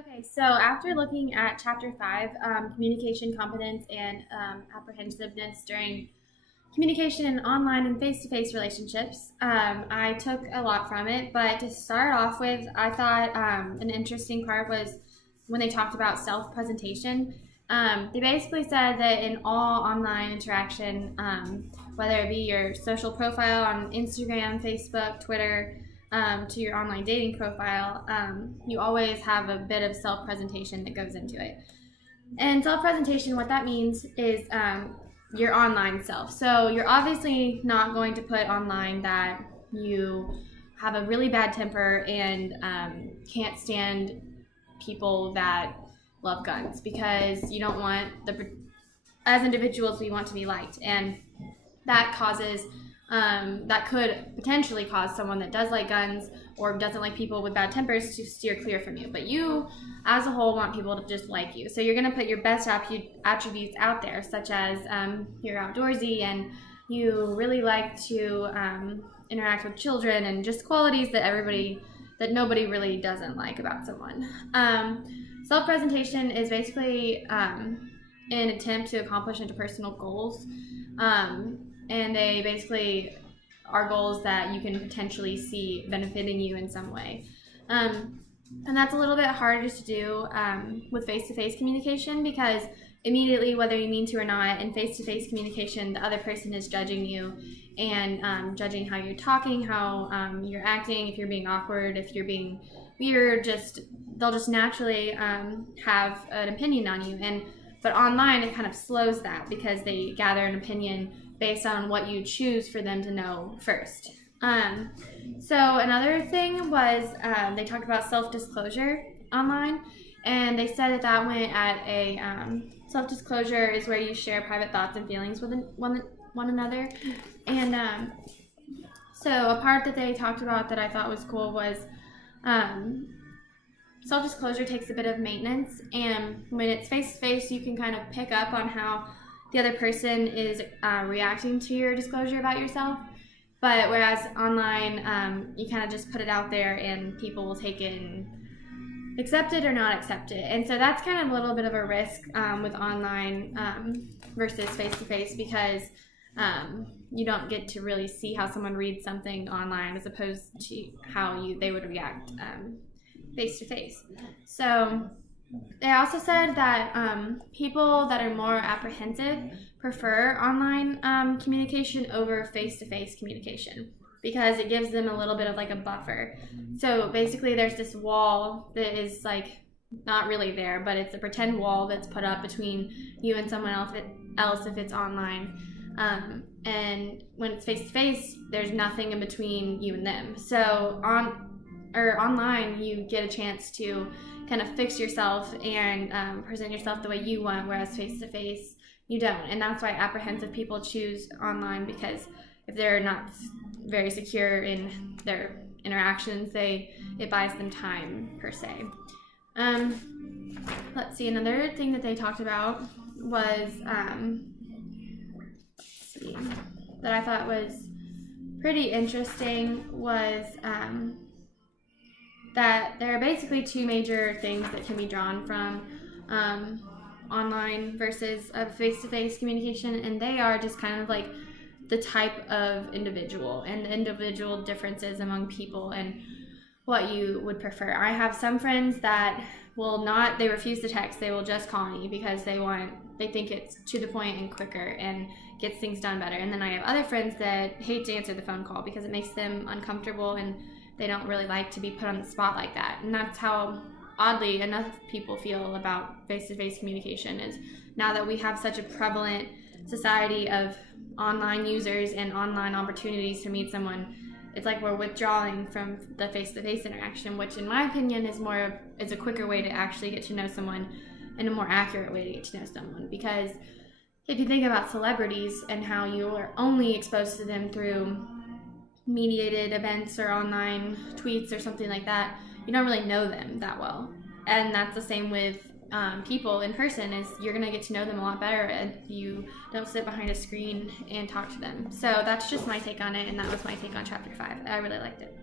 Okay, so after looking at chapter 5, communication competence and apprehensiveness during communication in online and face to face relationships, I took a lot from it. But to start off with, I thought an interesting part was when they talked about self presentation. They basically said that in all online interaction, whether it be your social profile on Instagram, Facebook, Twitter, to your online dating profile, you always have a bit of self presentation that goes into it. And self presentation, what that means is your online self. So you're obviously not going to put online that you have a really bad temper and can't stand people that love guns, because you don't want as individuals, we want to be liked. And that causes that could potentially cause someone that does like guns or doesn't like people with bad tempers to steer clear from you. But you, as a whole, want people to just like you. So you're going to put your best attributes out there, such as you're outdoorsy and you really like to interact with children, and just qualities that nobody really doesn't like about someone. Self-presentation is basically an attempt to accomplish interpersonal goals. And they basically are goals that you can potentially see benefiting you in some way. And that's a little bit harder to do with face-to-face communication, because immediately, whether you mean to or not, in face-to-face communication, the other person is judging you and judging how you're talking, how you're acting, if you're being awkward, if you're being weird. They'll just naturally have an opinion on you. But online, it kind of slows that, because they gather an opinion based on what you choose for them to know first. So another thing was they talked about self-disclosure online, and they said that went at a self-disclosure is where you share private thoughts and feelings with one another. And so a part that they talked about that I thought was cool was self-disclosure takes a bit of maintenance, and when it's face-to-face, you can kind of pick up on how the other person is reacting to your disclosure about yourself. But whereas online, you kind of just put it out there and people will take it and accept it or not accept it. And so that's kind of a little bit of a risk with online versus face-to-face, because you don't get to really see how someone reads something online as opposed to how they would react face-to-face. So they also said that people that are more apprehensive prefer online communication over face-to-face communication, because it gives them a little bit of like a buffer. So basically there's this wall that is like not really there, but it's a pretend wall that's put up between you and someone else if it's online. And when it's face-to-face, there's nothing in between you and them. So online, you get a chance to kind of fix yourself and present yourself the way you want, whereas face-to-face, you don't. And that's why apprehensive people choose online, because if they're not very secure in their interactions, it buys them time, per se. Let's see, another thing that they talked about was, that I thought was pretty interesting was that there are basically two major things that can be drawn from online versus face-to-face communication, and they are just kind of like the type of individual and the individual differences among people and what you would prefer. I have some friends that they refuse to text, they will just call me because they think it's to the point and quicker and gets things done better. And then I have other friends that hate to answer the phone call because it makes them uncomfortable and they don't really like to be put on the spot like that. And that's how, oddly enough, people feel about face-to-face communication, is now that we have such a prevalent society of online users and online opportunities to meet someone, it's like we're withdrawing from the face-to-face interaction, which in my opinion is a quicker way to actually get to know someone and a more accurate way to get to know someone. Because if you think about celebrities and how you are only exposed to them through mediated events or online tweets or something like that, you don't really know them that well. And that's the same with people in person, is you're going to get to know them a lot better if you don't sit behind a screen and talk to them. So that's just my take on it, and that was my take on chapter 5. I really liked it.